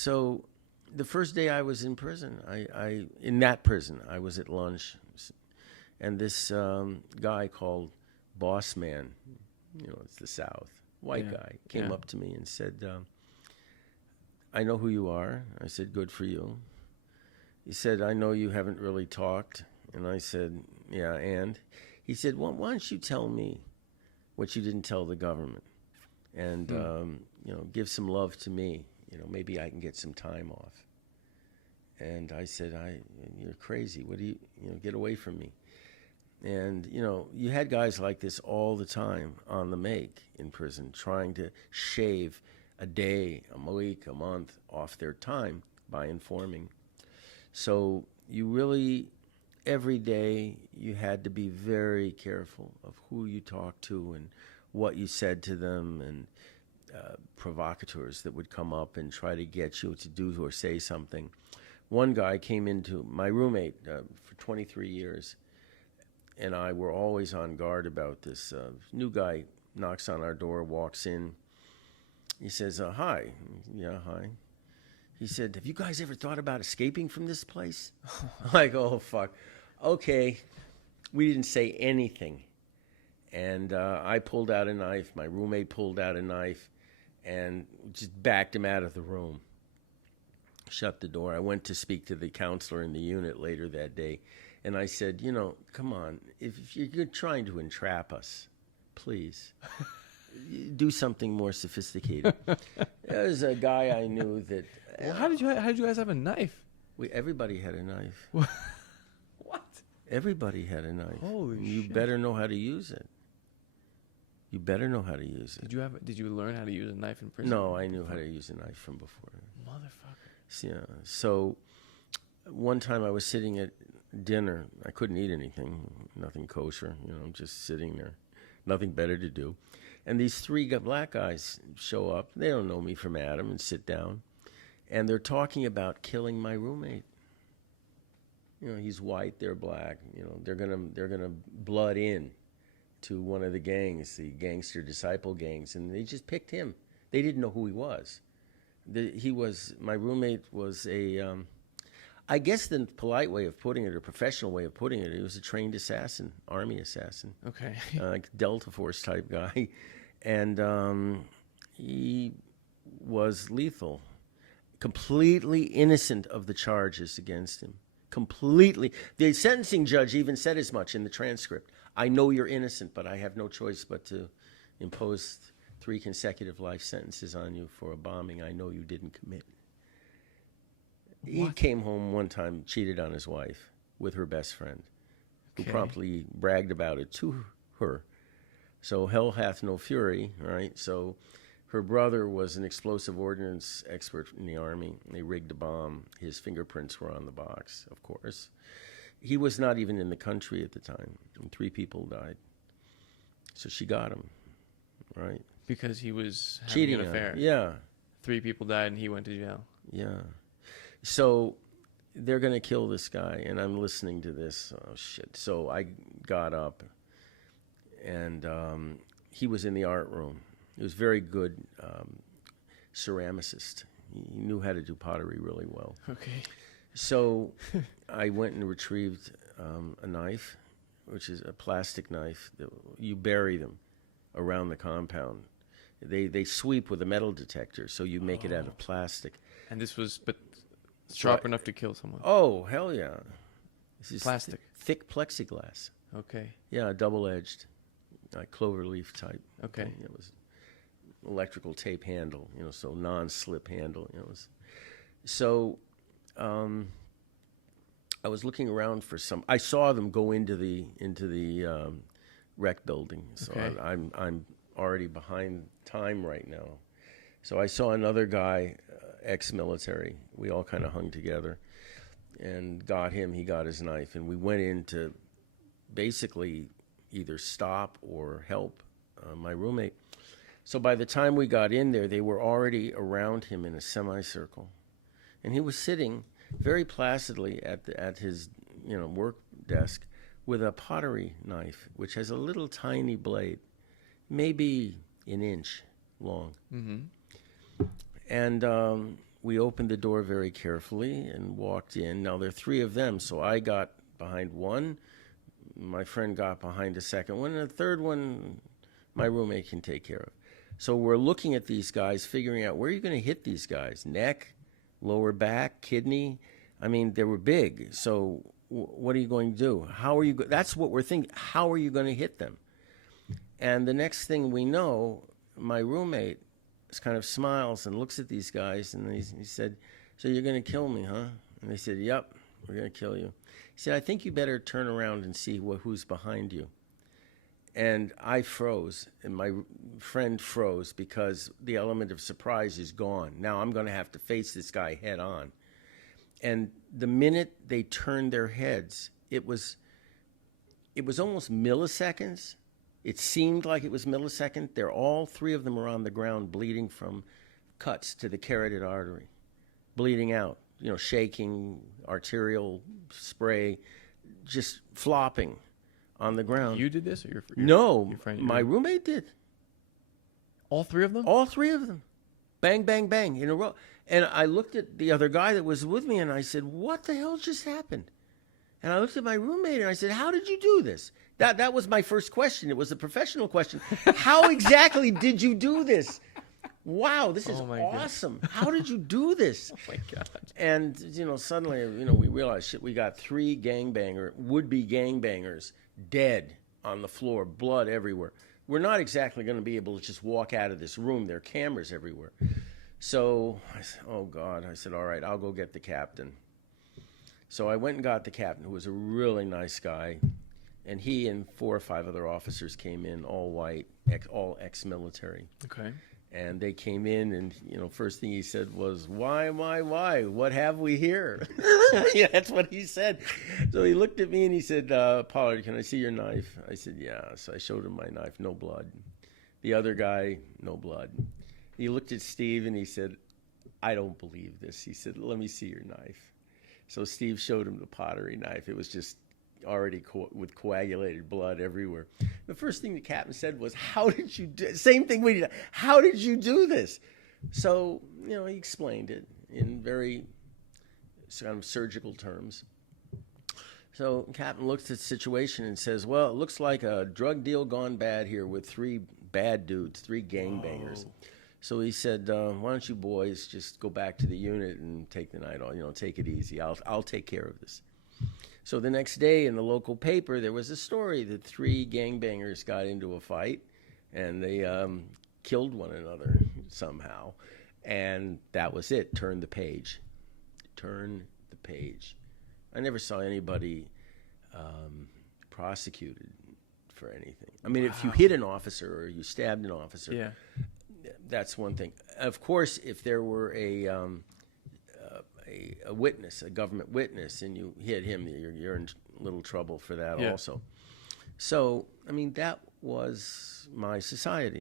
So the first day I was in prison, I in that prison, I was at lunch, and this guy called Boss Man, it's the South, white Yeah. guy, came Yeah. up to me and said, I know who you are. I said, good for you. He said, I know you haven't really talked. And I said, yeah, and? He said, well, why don't you tell me what you didn't tell the government? And, give some love to me. Maybe I can get some time off. And I said, you're crazy. What do you, get away from me. And, you had guys like this all the time on the make in prison, trying to shave a day, a week, a month off their time by informing. So you really, every day, you had to be very careful of who you talked to and what you said to them, and provocateurs that would come up and try to get you to do or say something. One guy came into my roommate for 23 years, and I were always on guard about this. New guy knocks on our door, walks in. He says, hi. Yeah, hi. He said, have you guys ever thought about escaping from this place? I'm like, oh, fuck. Okay. We didn't say anything. And I pulled out a knife. My roommate pulled out a knife and just backed him out of the room. Shut the door. I went to speak to the counselor in the unit later that day. And I said, come on. If you're trying to entrap us, please do something more sophisticated. There's a guy I knew that. Well, how did you guys have a knife? Everybody had a knife. What? Everybody had a knife. Holy You shit. better know how to use it. You better know how to use it. Did you learn how to use a knife in prison? No, I knew how to use a knife from before. Motherfucker. Yeah. So one time I was sitting at dinner. I couldn't eat anything, nothing kosher. I'm just sitting there, nothing better to do. And these three black guys show up. They don't know me from Adam, and sit down. And they're talking about killing my roommate. He's white, they're black. They're gonna blood in to one of the gangs, the gangster disciple gangs, and they just picked him. They didn't know who he was. My roommate was I guess the polite way of putting it, or professional way of putting it, he was a trained assassin, army assassin. Okay. Like Delta Force type guy. And he was lethal. Completely innocent of the charges against him. Completely. The sentencing judge even said as much in the transcript. I know you're innocent, but I have no choice but to impose 3 consecutive life sentences on you for a bombing I know you didn't commit. He came home one time, cheated on his wife with her best friend, who promptly bragged about it to her. So hell hath no fury, right? So her brother was an explosive ordnance expert in the Army. They rigged a bomb. His fingerprints were on the box, of course. He was not even in the country at the time, and 3 people died. So she got him, right? Because he was having Cheating an on her. affair. Yeah. 3 people died and he went to jail. Yeah. So they're going to kill this guy, and I'm listening to this. Oh, shit. So I got up, and he was in the art room. He was very good ceramicist. He knew how to do pottery really well. Okay. So I went and retrieved a knife, which is a plastic knife that you bury them around the compound. They sweep with a metal detector, so you make it out of plastic. And this was sharp enough to kill someone. Oh, hell yeah. This is Plastic. Thick plexiglass. Okay. Yeah, double-edged, like cloverleaf type. Okay. It was electrical tape handle, so non-slip handle. So I was looking around for some. I saw them go into the rec building, so Okay. I'm already behind time right now. So I saw another guy, ex-military. We all kind of hung together and got him. He got his knife, and we went in to basically either stop or help my roommate. So by the time we got in there, they were already around him in a semicircle, and he was sitting very placidly at his work desk with a pottery knife, which has a little tiny blade, maybe an inch long. Mm-hmm. And we opened the door very carefully and walked in. Now, there are three of them, so I got behind one. My friend got behind a second one, and the third one my roommate can take care of. So we're looking at these guys, figuring out where are you going to hit these guys? Neck, lower back, kidney. I mean, they were big. So what are you going to do? How are you? That's what we're thinking. How are you going to hit them? And the next thing we know, my roommate kind of smiles and looks at these guys, and he said, "So you're going to kill me, huh?" And they said, "Yep, we're going to kill you." He said, "I think you better turn around and see who's behind you." And I froze, and my friend froze because the element of surprise is gone. Now I'm going to have to face this guy head on. And the minute they turned their heads, it was almost milliseconds. It seemed like it was millisecond. All three of them were on the ground, bleeding from cuts to the carotid artery, bleeding out, shaking, arterial spray, just flopping on the ground. You did this, or your No, your friend, my roommate did. All three of them? All three of them. Bang, bang, bang in a row. And I looked at the other guy that was with me, and I said, "What the hell just happened?" And I looked at my roommate, and I said, "How did you do this?" That was my first question. It was a professional question. How exactly did you do this? Wow, this is awesome. God. How did you do this? Oh, my God. And, suddenly, we realized, shit, we got three would-be gangbangers dead on the floor, blood everywhere. We're not exactly going to be able to just walk out of this room. There are cameras everywhere. So I said, "Oh, God." I said, "All right, I'll go get the captain." So I went and got the captain, who was a really nice guy. And he and 4 or 5 other officers came in, all white, all ex-military. Okay. And they came in, and, first thing he said was, why? What have we here?" Yeah, that's what he said. So he looked at me, and he said, "Pollard, can I see your knife?" I said, "Yeah." So I showed him my knife, no blood. The other guy, no blood. He looked at Steve, and he said, "I don't believe this." He said, "Let me see your knife." So Steve showed him the pottery knife. It was just already with coagulated blood everywhere. The first thing the captain said was, "How did you do?" Same thing we did. "How did you do this?" So, he explained it in very kind of surgical terms. So the captain looks at the situation and says, "Well, it looks like a drug deal gone bad here with 3 bad dudes, 3 gangbangers." Whoa. So he said, "Why don't you boys just go back to the unit and take the night off? Take it easy. I'll take care of this." So the next day in the local paper, there was a story that 3 gangbangers got into a fight, and they killed one another somehow. And that was it. Turn the page. Turn the page. I never saw anybody prosecuted for anything. I mean, if you hit an officer or you stabbed an officer, that's one thing. Of course, if there were a witness, a government witness, and you hit him, you're in little trouble for that also. So, I mean, that was my society.